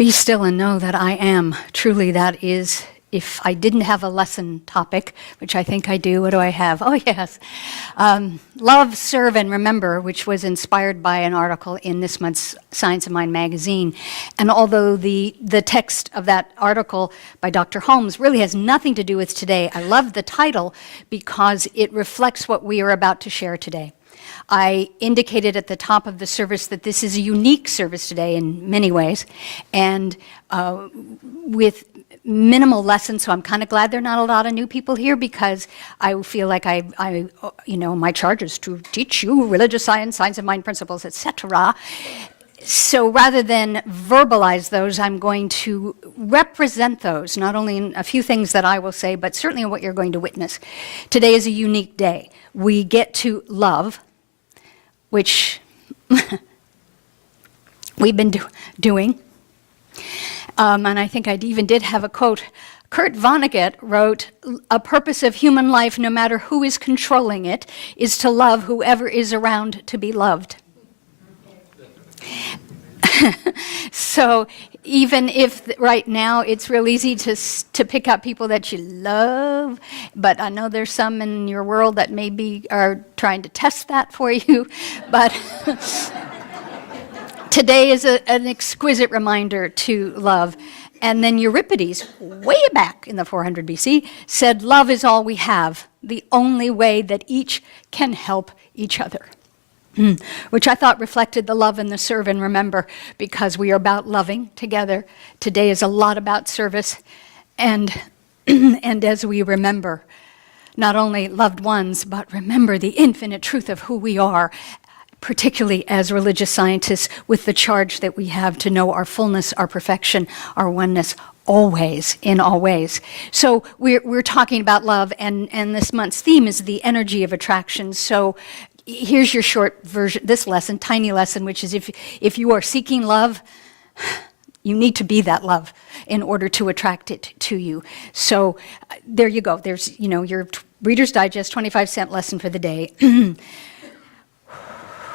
Be still and know that I am. Truly, that is, if I didn't have a lesson topic, which I think I do, what do I have? Oh, yes. Love, Serve, and Remember, which was inspired by an article in this month's Science of Mind magazine. And although the text of that article by Dr. Holmes really has nothing to do with today, I love the title because it reflects what we are about to share today. I indicated at the top of the service that this is a unique service today in many ways, and with minimal lessons, so I'm kind of glad there are not a lot of new people here because I feel like my charge is to teach you religious science, science of mind principles, etc. So rather than verbalize those, I'm going to represent those, not only in a few things that I will say, but certainly in what you're going to witness. Today is a unique day. We get to love, which we've been doing. And I think I even did have a quote. Kurt Vonnegut wrote, "A purpose of human life, no matter who is controlling it, is to love whoever is around to be loved." So even if right now it's real easy to pick up people that you love, but I know there's some in your world that maybe are trying to test that for you, but today is an exquisite reminder to love. And then Euripides, way back in the 400 BC, said, "Love is all we have, the only way that each can help each other." Which I thought reflected the love and the serve and remember, because we are about loving together. Today is a lot about service, and as we remember, not only loved ones, but remember the infinite truth of who we are, particularly as religious scientists, with the charge that we have to know our fullness, our perfection, our oneness, always, in all ways. So we're talking about love, and this month's theme is the energy of attraction. So here's your short version, this lesson, tiny lesson, which is if you are seeking love, you need to be that love in order to attract it to you. So there you go. There's, your Reader's Digest 25-cent lesson for the day.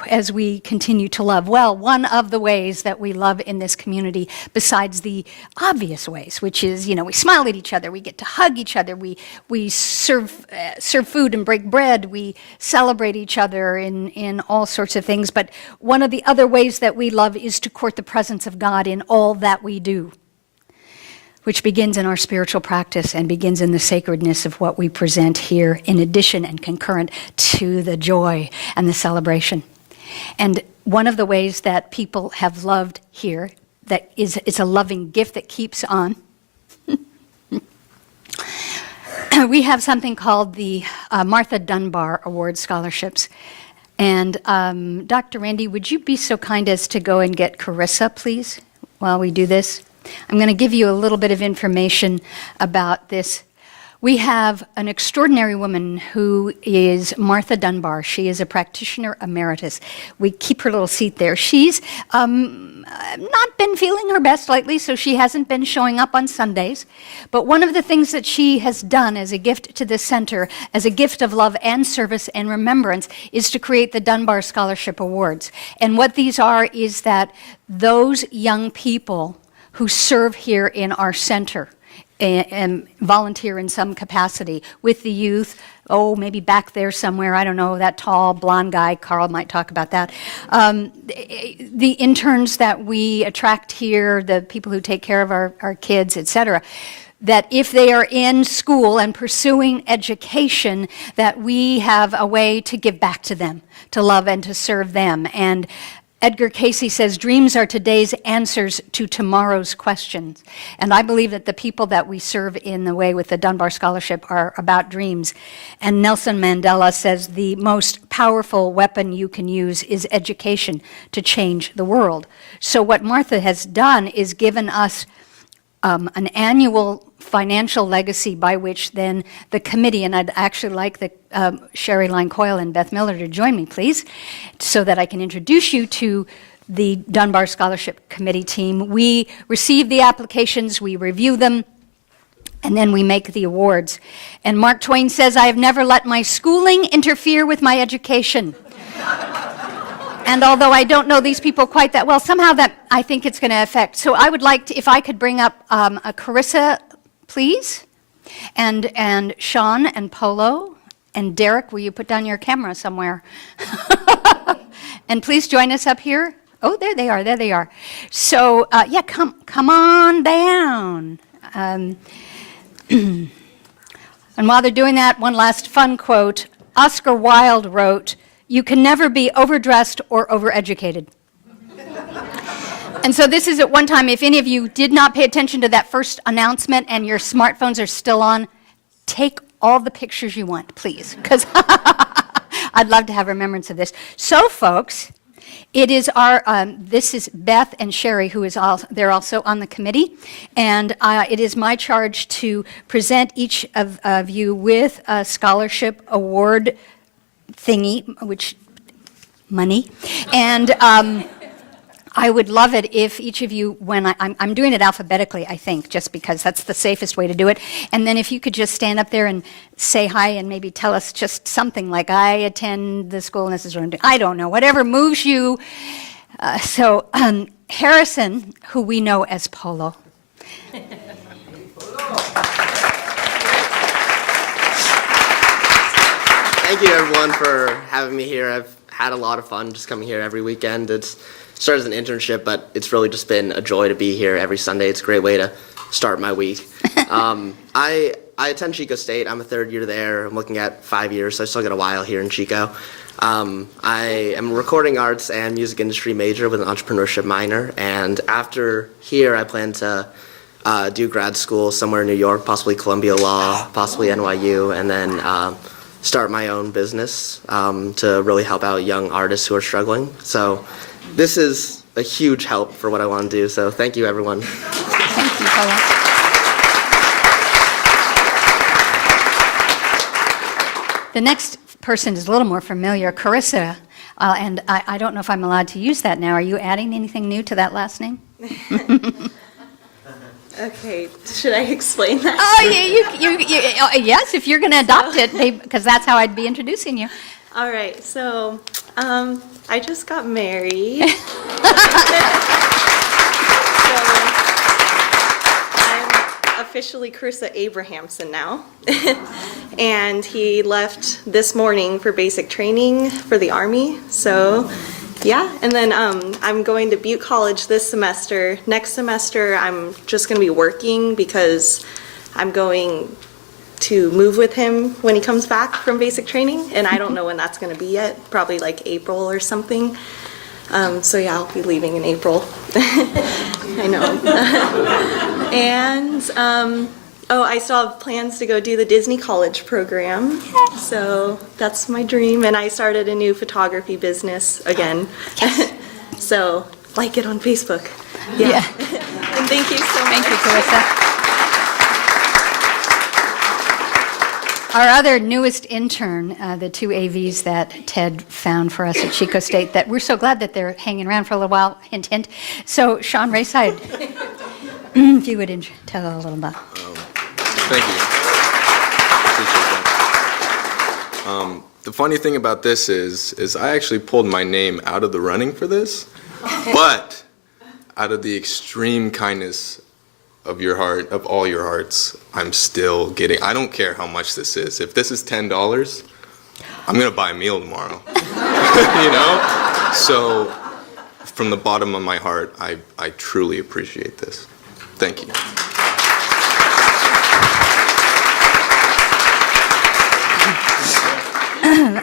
As we continue to love. Well, one of the ways that we love in this community, besides the obvious ways, which is, we smile at each other, we get to hug each other, we serve food and break bread, we celebrate each other in all sorts of things. But one of the other ways that we love is to court the presence of God in all that we do, which begins in our spiritual practice and begins in the sacredness of what we present here, in addition and concurrent to the joy and the celebration. And one of the ways that people have loved here, that it's a loving gift that keeps on. We have something called the Martha Dunbar Award Scholarships. And Dr. Randy, would you be so kind as to go and get Carissa, please, while we do this? I'm going to give you a little bit of information about this. We have an extraordinary woman who is Martha Dunbar. She is a practitioner emeritus. We keep her little seat there. She's not been feeling her best lately, so she hasn't been showing up on Sundays. But one of the things that she has done as a gift to the center, as a gift of love and service and remembrance, is to create the Dunbar Scholarship Awards. And what these are is that those young people who serve here in our center and volunteer in some capacity with the youth, maybe back there somewhere, I don't know, that tall blonde guy, Carl might talk about that. The interns that we attract here, the people who take care of our kids, etc., that if they are in school and pursuing education, that we have a way to give back to them, to love and to serve them. And Edgar Casey says, dreams are today's answers to tomorrow's questions. And I believe that the people that we serve in the way with the Dunbar Scholarship are about dreams. And Nelson Mandela says the most powerful weapon you can use is education to change the world. So what Martha has done is given us an annual financial legacy by which then the committee, and I'd actually like the Sherry Line Coyle and Beth Miller to join me, please, so that I can introduce you to the Dunbar Scholarship Committee team. We receive the applications, we review them, and then we make the awards. And Mark Twain says, "I have never let my schooling interfere with my education." And although I don't know these people quite that well, somehow that I think it's going to affect. So I would like to, if I could bring up a Carissa, please, and Sean and Polo and Derek. Will you put down your camera somewhere? And please join us up here. Oh, there they are. There they are. So yeah, come on down. And while they're doing that, one last fun quote. Oscar Wilde wrote, "You can never be overdressed or overeducated." And so this is at one time, if any of you did not pay attention to that first announcement and your smartphones are still on, take all the pictures you want, please, because I'd love to have remembrance of this. So, folks, it is our, this is Beth and Sherry, who is they're also on the committee, and it is my charge to present each of you with a scholarship award thingy, which, money, and I would love it if each of you, when I'm doing it alphabetically, I think, just because that's the safest way to do it. And then if you could just stand up there and say hi and maybe tell us just something like, I attend the school and this is what I'm doing. I don't know, whatever moves you. So Harrison, who we know as Polo. Thank you, everyone, for having me here. I've had a lot of fun just coming here every weekend. It's started as an internship, but it's really just been a joy to be here every Sunday. It's a great way to start my week. I attend Chico State. I'm a third year there. I'm looking at 5 years, so I still got a while here in Chico. I am a recording arts and music industry major with an entrepreneurship minor, and after here I plan to do grad school somewhere in New York, possibly Columbia Law, possibly NYU, and then start my own business to really help out young artists who are struggling. So this is a huge help for what I want to do, so thank you, everyone. Thank you, Paula. The next person is a little more familiar, Carissa, and I don't know if I'm allowed to use that now. Are you adding anything new to that last name? Okay, should I explain that? Oh, yeah, yes, if you're going to adopt it, because that's how I'd be introducing you. All right, so I just got married. So I'm officially Carissa Abrahamson now. And he left this morning for basic training for the Army. So yeah, and then I'm going to Butte College this semester. Next semester, I'm just going to be working because I'm going to move with him when he comes back from basic training, and I don't know when that's going to be yet, probably like April or something. So yeah, I'll be leaving in April. I know. And oh, I still have plans to go do the Disney College program. So that's my dream, and I started a new photography business again. So like it on Facebook. Yeah. And thank you so much. Thank you, Carissa. Our other newest intern, the two AVs that Ted found for us at Chico State, that we're so glad that they're hanging around for a little while, hint, hint. So, Sean Rayside, if you would tell a little about. Thank you. Appreciate that. The funny thing about this is I actually pulled my name out of the running for this, but out of the extreme kindness of your heart, of all your hearts, I'm still getting, I don't care how much this is. If this is $10, I'm gonna buy a meal tomorrow, you know? So from the bottom of my heart, I truly appreciate this. Thank you.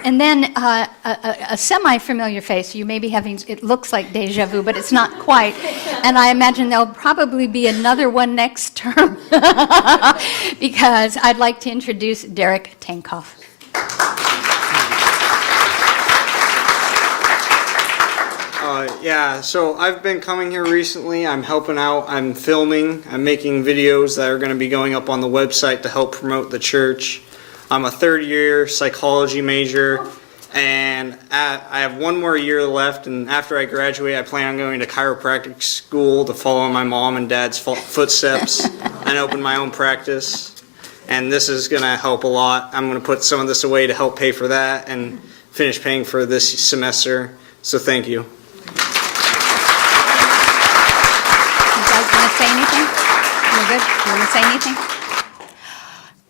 And then a semi-familiar face. You may be having, it looks like deja vu, but it's not quite. And I imagine there'll probably be another one next term because I'd like to introduce Derek Tankoff. Yeah, so I've been coming here recently. I'm helping out. I'm filming. I'm making videos that are going to be going up on the website to help promote the church. I'm a third-year psychology major, and I have one more year left, and after I graduate, I plan on going to chiropractic school to follow in my mom and dad's footsteps and open my own practice. And this is going to help a lot. I'm going to put some of this away to help pay for that and finish paying for this semester So thank you. You guys want to say anything? You're good? You want to say anything?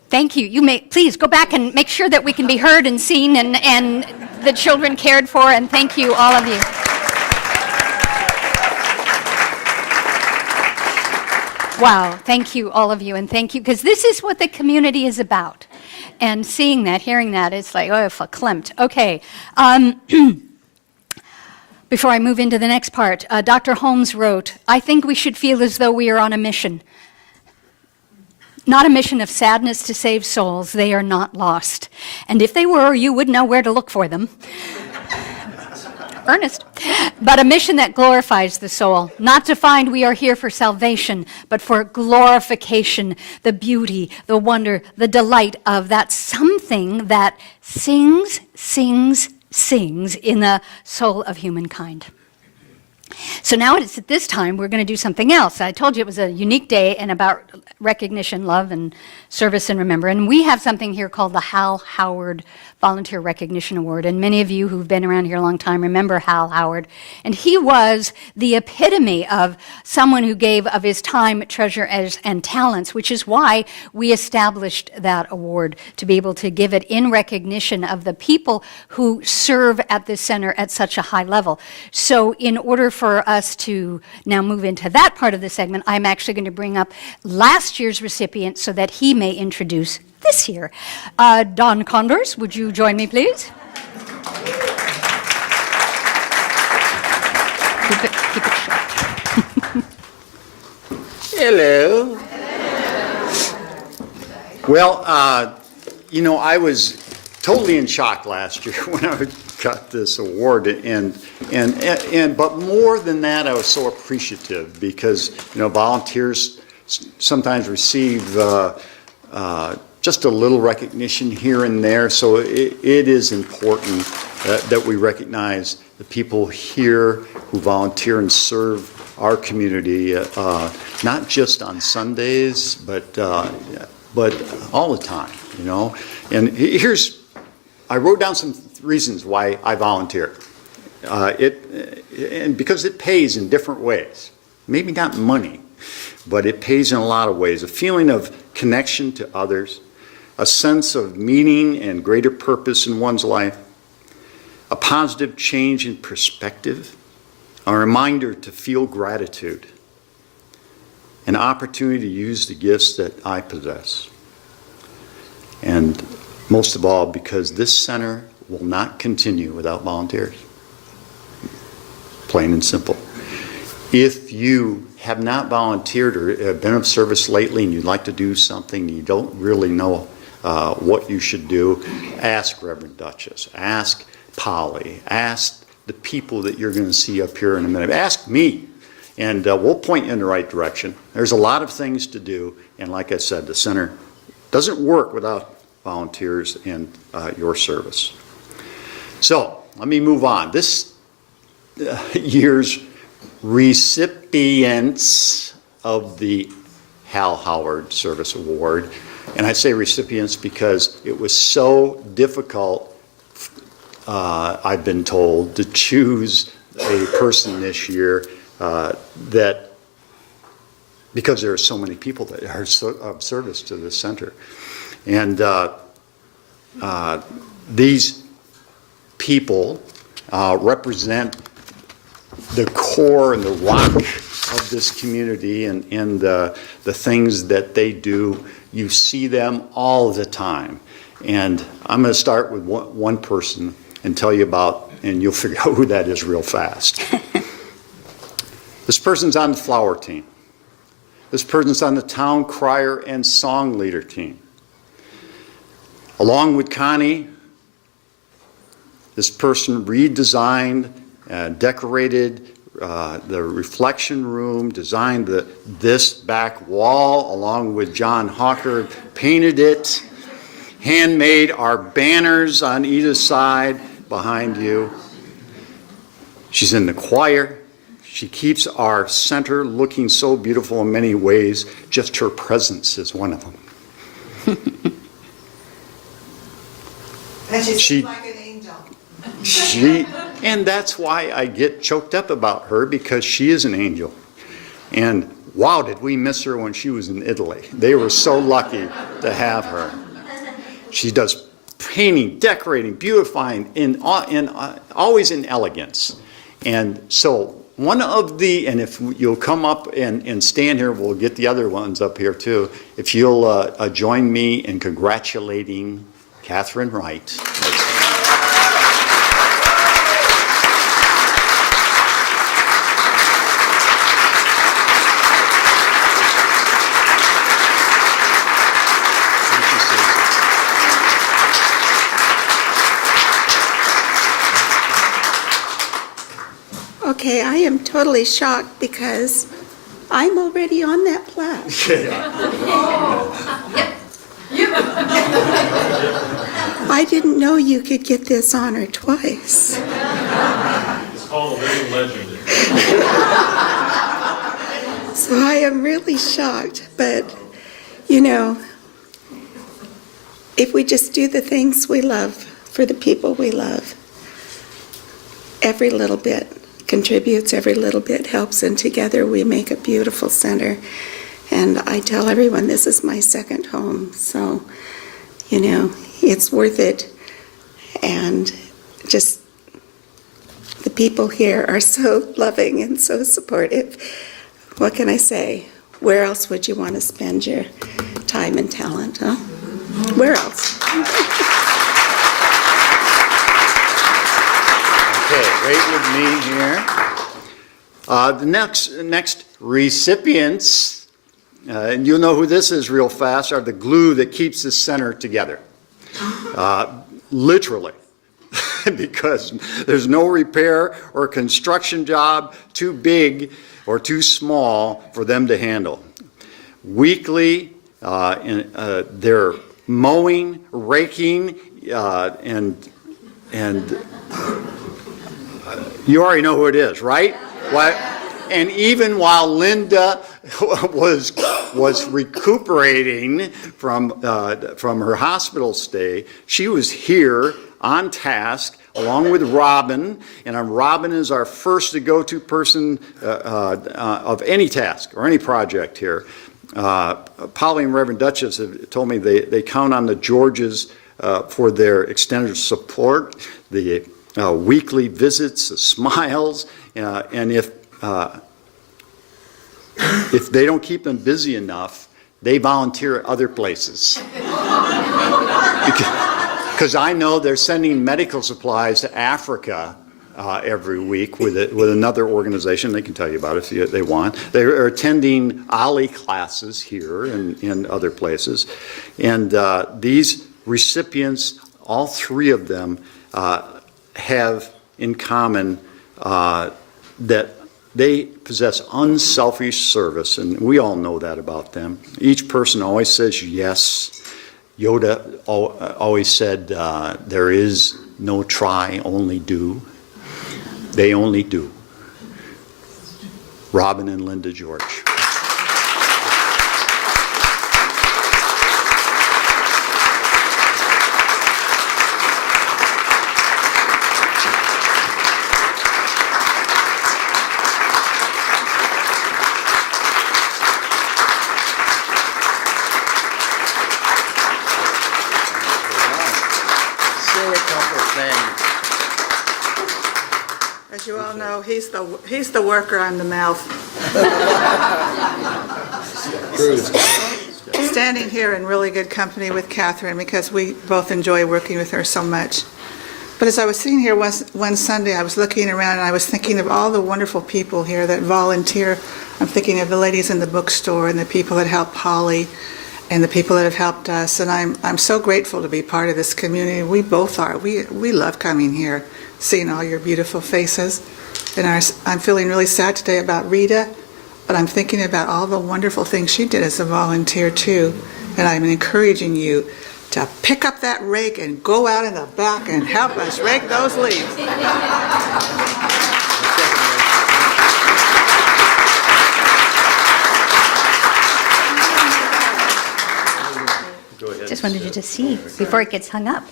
Thank you. You may, please go back and make sure that we can be heard and seen and the children cared for, and thank you, all of you. Wow, thank you, all of you, and thank you, because this is what the community is about. And seeing that, hearing that, it's like, oh, verklemmt. Okay. Before I move into the next part, Dr. Holmes wrote, I think we should feel as though we are on a mission. Not a mission of sadness to save souls. They are not lost. And if they were, you would know where to look for them. Ernest. But a mission that glorifies the soul, not to find we are here for salvation, but for glorification, the beauty, the wonder, the delight of that something that sings, sings, sings in the soul of humankind. So now it's at this time we're going to do something else. I told you it was a unique day and about recognition, love, and service and remember. And we have something here called the Hal Howard Volunteer Recognition Award. And many of you who've been around here a long time remember Hal Howard. And he was the epitome of someone who gave of his time, treasure, and talents, which is why we established that award, to be able to give it in recognition of the people who serve at this center at such a high level. So in order for us to now move into that part of the segment, I'm actually going to bring up last year's recipient so that he may introduce this year. Don Condors, would you join me, please? Keep it short. Hello. Well, I was totally in shock last year when I got this award, but more than that, I was so appreciative because volunteers sometimes receive just a little recognition here and there. So it is important that we recognize the people here who volunteer and serve our community, not just on Sundays, but all the time, And I wrote down some reasons why I volunteer. And because it pays in different ways. Maybe not money, but it pays in a lot of ways. A feeling of connection to others, a sense of meaning and greater purpose in one's life, a positive change in perspective, a reminder to feel gratitude, an opportunity to use the gifts that I possess. And most of all, because this center will not continue without volunteers. Plain and simple. If you have not volunteered or have been of service lately and you'd like to do something, you don't really know what you should do, ask Rev Duchess, ask Polly, ask the people that you're going to see up here in a minute. Ask me, and we'll point you in the right direction. There's a lot of things to do, and like I said, the center doesn't work without volunteers and your service. So let me move on. This year's recipients of the Hal Howard Service Award, and I say recipients because it was so difficult, I've been told, to choose a person this year that because there are so many people that are of service to the center. And these people represent the core and the rock of this community and the things that they do. You see them all the time. And I'm going to start with one person and tell you about, and you'll figure out who that is real fast. This person's on the flower team. This person's on the town crier and song leader team. Along with Connie, this person redesigned, decorated the reflection room, designed this back wall, along with John Hawker, painted it, handmade our banners on either side behind you. She's in the choir. She keeps our center looking so beautiful in many ways. Just her presence is one of them. And she's like an angel. And that's why I get choked up about her, because she is an angel. And wow, did we miss her when she was in Italy. They were so lucky to have her. She does painting, decorating, beautifying, always in elegance. And so one of the, and if you'll come up and stand here, we'll get the other ones up here too. If you'll join me in congratulating Catherine Wright. Okay, I am totally shocked because I'm already on that plaque. I didn't know you could get this honor twice. It's called a living legend. So I am really shocked, but you know, if we just do the things we love for the people we love, every little bit contributes, every little bit helps, and together we make a beautiful center. And I tell everyone this is my second home, so you know, it's worth it. And just the people here are so loving and so supportive. What can I say? Where else would you want to spend your time and talent, huh? Where else? Okay, right with me here. The next recipients, and you'll know who this is real fast, are the glue that keeps the center together. Literally, because there's no repair or construction job too big or too small for them to handle. Weekly, they're mowing, raking, and you already know who it is, right? And even while Linda was recuperating from her hospital stay, she was here on task along with Robin, and Robin is our first go-to person of any task or any project here. Polly and Rev Duchess have told me they count on the Georges for their extended support, the weekly visits, the smiles, and if they don't keep them busy enough, they volunteer at other places. Because I know they're sending medical supplies to Africa every week with another organization. They can tell you about it if they want. They're attending Ali classes here and in other places. And these recipients, all three of them, have in common that they possess unselfish service, and we all know that about them. Each person always says yes. Yoda always said, there is no try, only do. They only do. Robin and Linda George. As you all know, he's the worker, I'm the mouth. Standing here in really good company with Catherine because we both enjoy working with her so much. But as I was sitting here one Sunday, I was looking around and I was thinking of all the wonderful people here that volunteer. I'm thinking of the ladies in the bookstore and the people that helped Polly and the people that have helped us. And I'm so grateful to be part of this community. We both are. We love coming here, seeing all your beautiful faces. And I'm feeling really sad today about Rita, but I'm thinking about all the wonderful things she did as a volunteer too. And I'm encouraging you to pick up that rake and go out in the back and help us rake those leaves. Just wanted you to see before it gets hung up.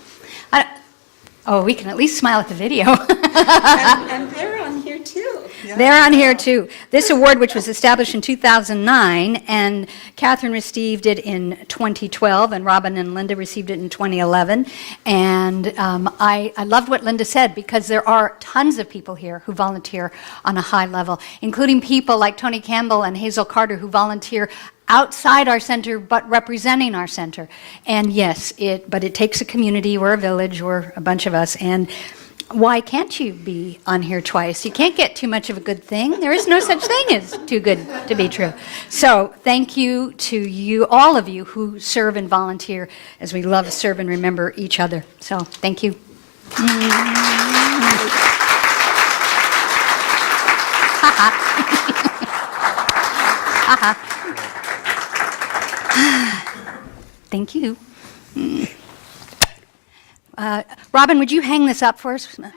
Oh, we can at least smile at the video. And they're on here too. They're on here too. This award, which was established in 2009, and Catherine received it in 2012, and Robin and Linda received it in 2011. And I loved what Linda said, because there are tons of people here who volunteer on a high level, including people like Tony Campbell and Hazel Carter, who volunteer outside our center but representing our center. And yes, but it takes a community or a village or a bunch of us. And why can't you be on here twice? You can't get too much of a good thing. There is no such thing as too good to be true. So thank you to you, all of you who serve and volunteer, as we love to serve and remember each other. So thank you. Thank you. Robin, would you hang this up for us? No,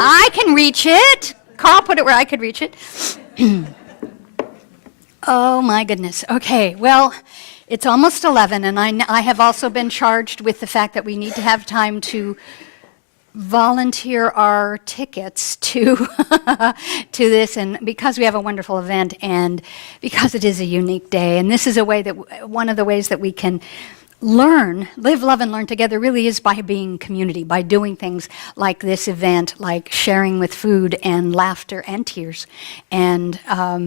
I can reach it. Carl put it where I could reach it. Oh, my goodness. Okay, well, it's almost 11, and I have also been charged with the fact that we need to have time to volunteer our tickets to to this, and because we have a wonderful event and because it is a unique day, and this is a way that one of the ways that we can live, love, and learn together really is by being community, by doing things like this event, like sharing with food and laughter and tears. And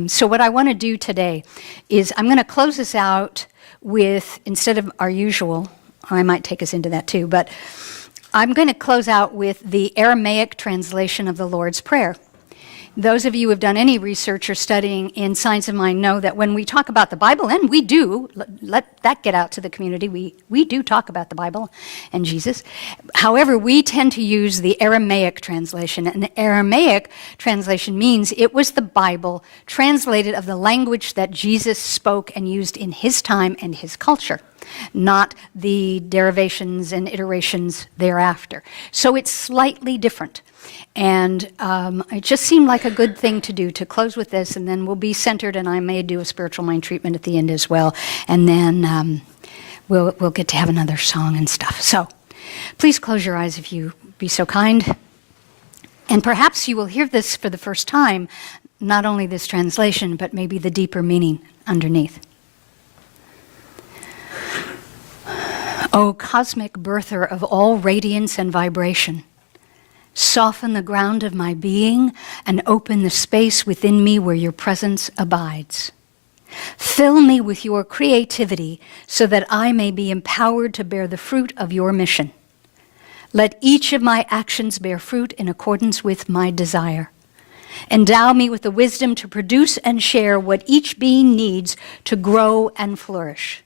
so what I want to do today is I'm going to close this out with, instead of our usual, I might take us into that too, but I'm going to close out with the Aramaic translation of the Lord's Prayer. Those of you who have done any research or studying in Science of Mind know that when we talk about the Bible, and we do, let that get out to the community, we do talk about the Bible and Jesus. However, we tend to use the Aramaic translation, and the Aramaic translation means it was the Bible translated of the language that Jesus spoke and used in his time and his culture, not the derivations and iterations thereafter. So it's slightly different. And it just seemed like a good thing to do, to close with this, and then we'll be centered, and I may do a spiritual mind treatment at the end as well. And then we'll get to have another song and stuff. So please close your eyes if you be so kind. And perhaps you will hear this for the first time, not only this translation, but maybe the deeper meaning underneath. O cosmic birther of all radiance and vibration, soften the ground of my being and open the space within me where your presence abides. Fill me with your creativity so that I may be empowered to bear the fruit of your mission. Let each of my actions bear fruit in accordance with my desire. Endow me with the wisdom to produce and share what each being needs to grow and flourish.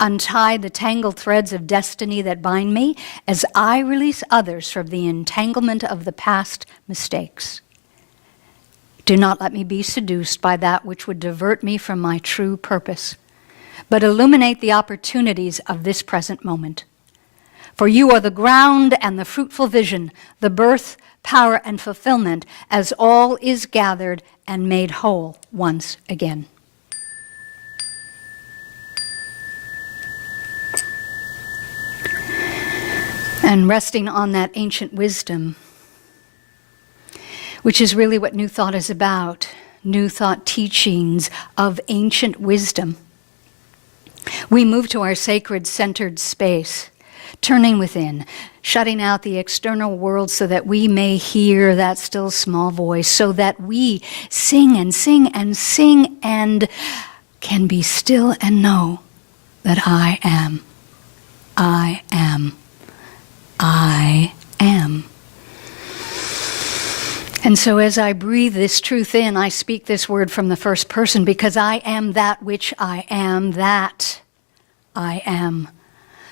Untie the tangled threads of destiny that bind me as I release others from the entanglement of the past mistakes. Do not let me be seduced by that which would divert me from my true purpose, but illuminate the opportunities of this present moment. For you are the ground and the fruitful vision, the birth, power, and fulfillment, as all is gathered and made whole once again. And resting on that ancient wisdom, which is really what New Thought is about, New Thought teachings of ancient wisdom, we move to our sacred centered space, turning within, shutting out the external world so that we may hear that still small voice, so that we sing and sing and sing and can be still and know that I am. I am. I am. And so as I breathe this truth in, I speak this word from the first person because I am that which I am, that I am.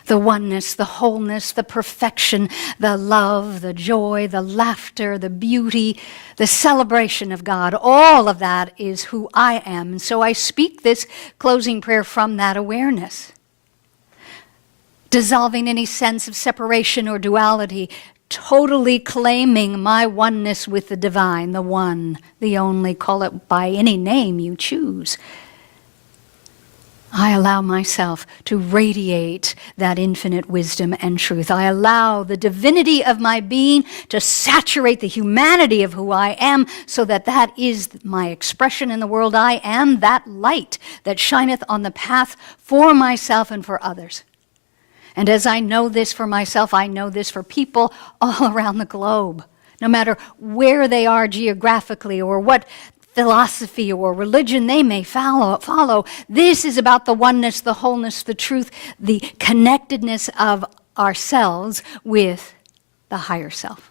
The oneness, the wholeness, the perfection, the love, the joy, the laughter, the beauty, the celebration of God, all of that is who I am. And so I speak this closing prayer from that awareness, dissolving any sense of separation or duality, totally claiming my oneness with the divine, the one, the only, call it by any name you choose. I allow myself to radiate that infinite wisdom and truth. I allow the divinity of my being to saturate the humanity of who I am, so that that is my expression in the world. I am that light that shineth on the path for myself and for others. And as I know this for myself, I know this for people all around the globe, no matter where they are geographically or what philosophy or religion they may follow. This is about the oneness, the wholeness, the truth, the connectedness of ourselves with the higher self.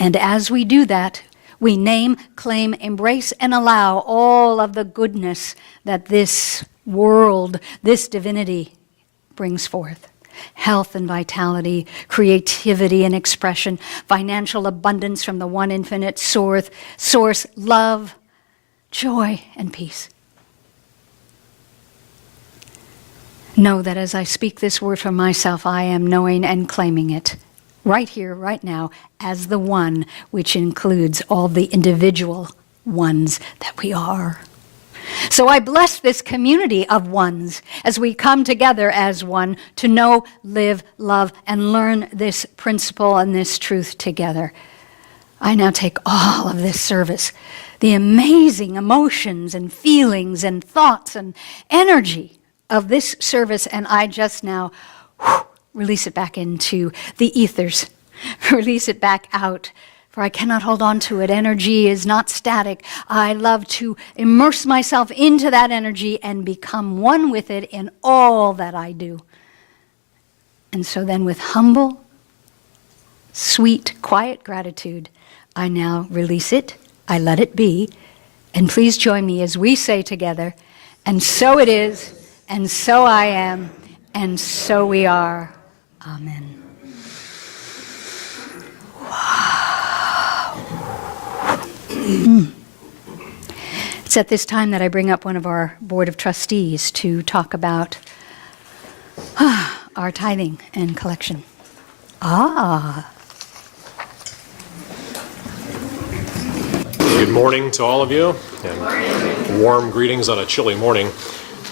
And as we do that, we name, claim, embrace, and allow all of the goodness that this world, this divinity brings forth. Health and vitality, creativity and expression, financial abundance from the one infinite source, love, joy, and peace. Know that as I speak this word for myself, I am knowing and claiming it right here, right now, as the one which includes all the individual ones that we are. So I bless this community of ones as we come together as one to know, live, love, and learn this principle and this truth together. I now take all of this service, the amazing emotions and feelings and thoughts and energy of this service, and I just now release it back into the ethers, release it back out. For I cannot hold on to it. Energy is not static. I love to immerse myself into that energy and become one with it in all that I do. And so then with humble, sweet, quiet gratitude, I now release it, I let it be, and please join me as we say together, and so it is, and so I am, and so we are. Amen. It's at this time that I bring up one of our Board of Trustees to talk about our tithing and collection. Good morning to all of you, and warm greetings on a chilly morning.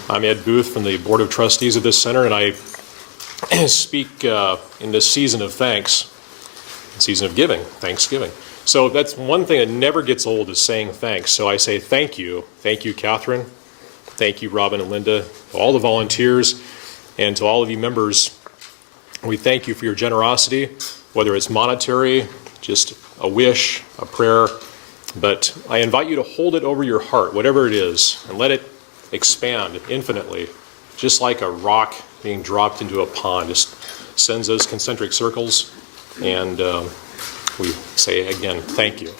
I'm Ed Booth from the Board of Trustees of this center, and I speak in this season of thanks, season of giving, Thanksgiving. So that's one thing that never gets old, is saying thanks. So I say thank you. Thank you, Catherine. Thank you, Robin and Linda, to all the volunteers, and to all of you members. We thank you for your generosity, whether it's monetary, just a wish, a prayer. But I invite you to hold it over your heart, whatever it is, and let it expand infinitely, just like a rock being dropped into a pond. Just sends those concentric circles, and we say again, thank you.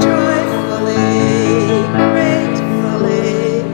Joyfully, gratefully,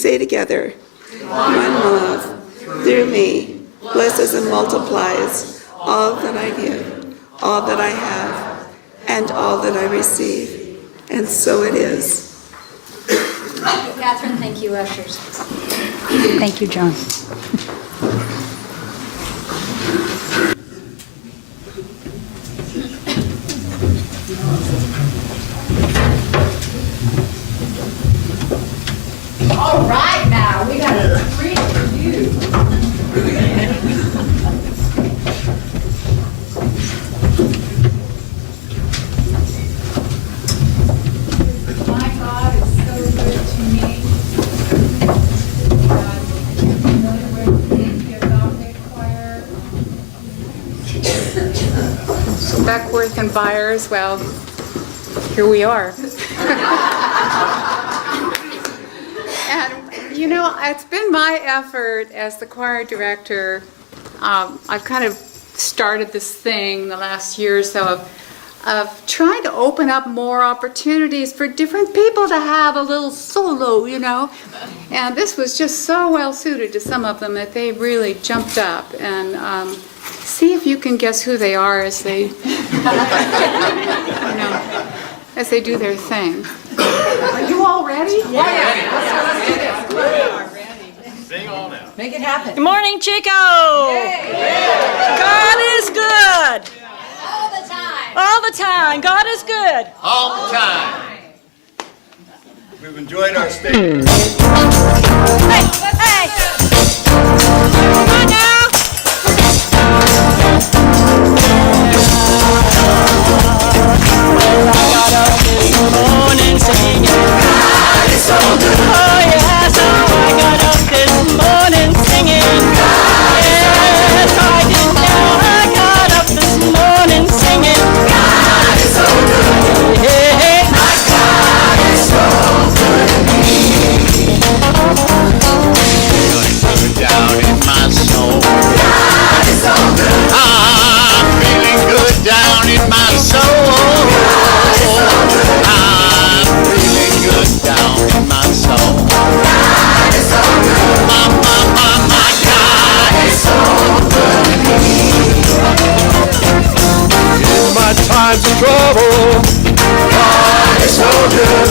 say together, one love, through me, blesses and multiplies all that I give, all that I have, and all that I receive. And so it is. Thank you, Catherine. Thank you, ushers. Thank you, John. All right, now, we got a treat for you. My God is so good to me. Familiar with the Agape Choir? Beckworth and Byers, well, here we are. And, you know, it's been my effort as the choir director. I've kind of started this thing the last year or so of trying to open up more opportunities for different people to have a little solo, you know. And this was just so well suited to some of them that they really jumped up. And see if you can guess who they are as they, as they do their thing. Are you all ready? Yeah. Make it happen. Good morning, Chico. God is good. All the time. All the time. God is good. All the time. We've enjoyed our stay. Hey, hey. Come on now. Well, I got up this morning singing. God is so good. Oh, yeah, so I got up this morning singing. Yes, I did now. I got up this morning singing. God is so good. Yeah, my God is so good to me. Feeling good down in my soul. God is so good. I'm feeling good down in my soul. God is so good. I'm feeling good down in my soul. God is so good. My God is so good to me. In my times of trouble, God is so good.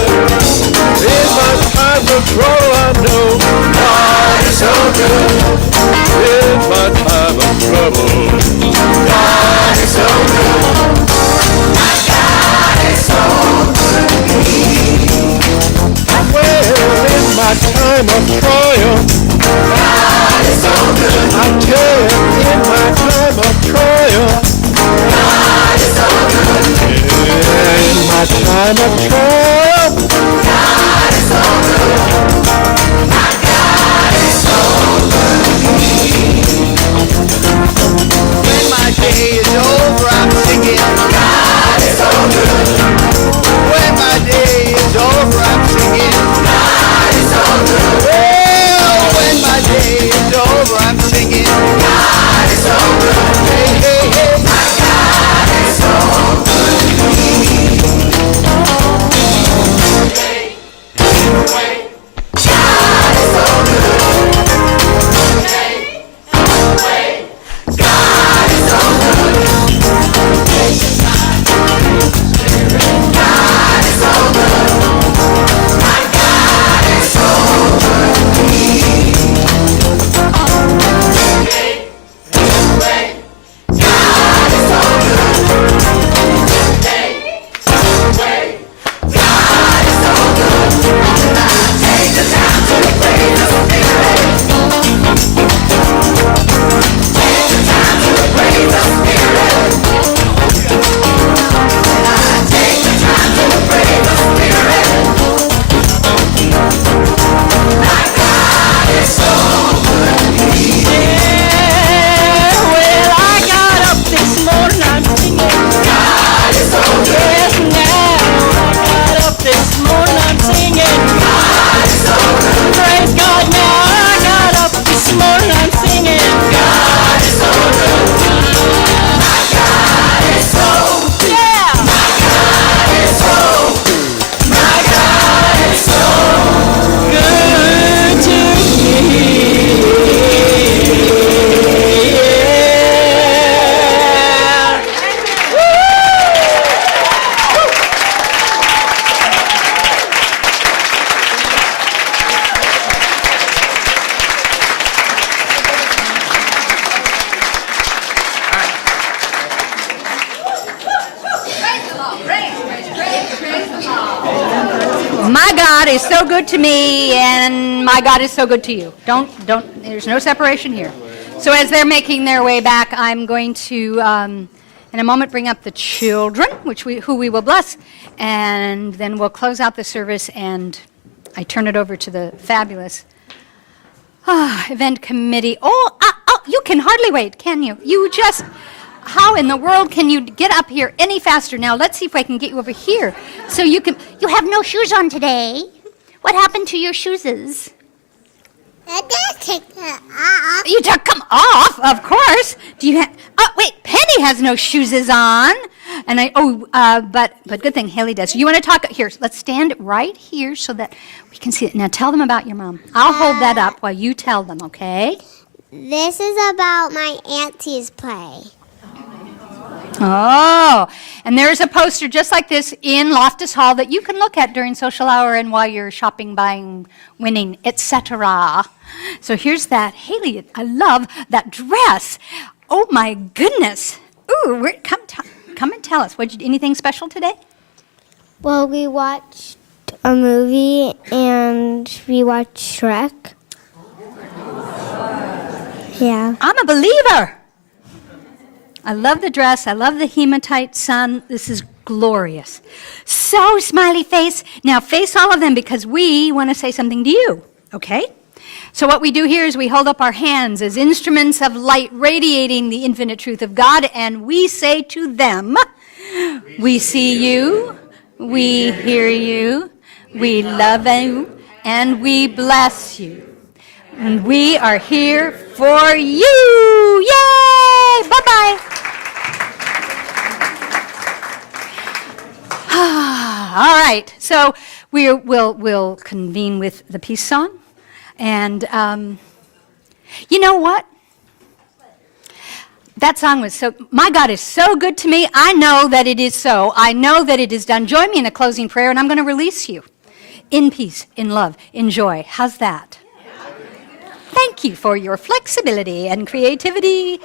In my times of trouble, I know God is so good. In my time of trouble, God is so good. My God is so good to me. Well, in my time of trial, God is so good. I tell you, in my time of trial, God is so good. In my time of trial, God is so good. My God is so good to me. When my day is over, I'm singing. God is so good. When my day is over, I'm singing. God is so good. Well, when my day is over, I'm singing. God is so good. Hey, hey, hey. My God is so good to me. God is so good. God is so good. My God is so good to me, and my God is so good to you. There's no separation here. So as they're making their way back, I'm going to, in a moment, bring up the children, who we will bless, and then we'll close out the service, and I turn it over to the fabulous event committee. Oh, you can hardly wait, can you? How in the world can you get up here any faster? Now, let's see if I can get you over here. So you have no shoes on today. What happened to your shoeses? I did take that off. You took them off, of course. Wait, Penny has no shoeses on. And but good thing Haley does. You want to talk? Here, let's stand right here so that we can see it. Now tell them about your mom. I'll hold that up while you tell them, okay? This is about my auntie's play. Oh, and there's a poster just like this in Loftus Hall that you can look at during social hour and while you're shopping, buying, winning, etc. So here's that. Haley, I love that dress. Oh my goodness. Ooh, come and tell us. Anything special today? Well, we watched a movie and we watched Shrek. Yeah. I'm a believer. I love the dress. I love the hematite sun. This is glorious. So, smiley face. Now, face all of them because we want to say something to you, okay? So what we do here is we hold up our hands as instruments of light radiating the infinite truth of God, and we say to them, we see you, we hear you, we love you, and we bless you. And we are here for you. Yay! Bye-bye. All right. So we'll convene with the peace song. And you know what? That song was my God is so good to me. I know that it is so. I know that it is done. Join me in a closing prayer, and I'm going to release you in peace, in love, in joy. How's that? Thank you for your flexibility and creativity.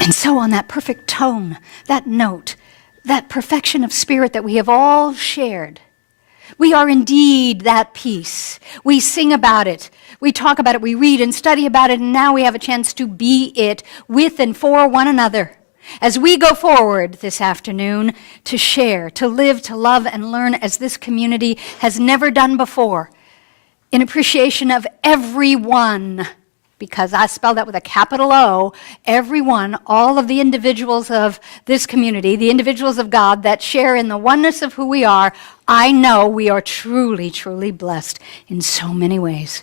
And so on that perfect tone, that note, that perfection of spirit that we have all shared, we are indeed that peace. We sing about it, we talk about it, we read and study about it, and now we have a chance to be it with and for one another. As we go forward this afternoon to share, to live, to love, and learn as this community has never done before, in appreciation of everyone, because I spell that with a capital O, everyone, all of the individuals of this community, the individuals of God that share in the oneness of who we are, I know we are truly, truly blessed in so many ways.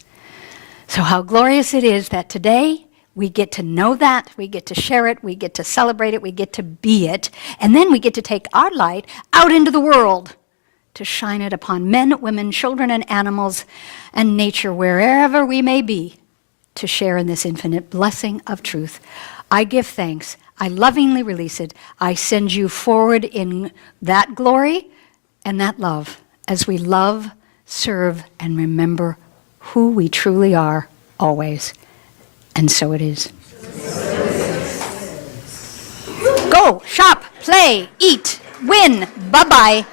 So how glorious it is that today we get to know that, we get to share it, we get to celebrate it, we get to be it, and then we get to take our light out into the world to shine it upon men, women, children, and animals, and nature, wherever we may be, to share in this infinite blessing of truth. I give thanks. I lovingly release it. I send you forward in that glory and that love as we love, serve, and remember who we truly are always. And so it is. Go, shop, play, eat, win. Bye-bye.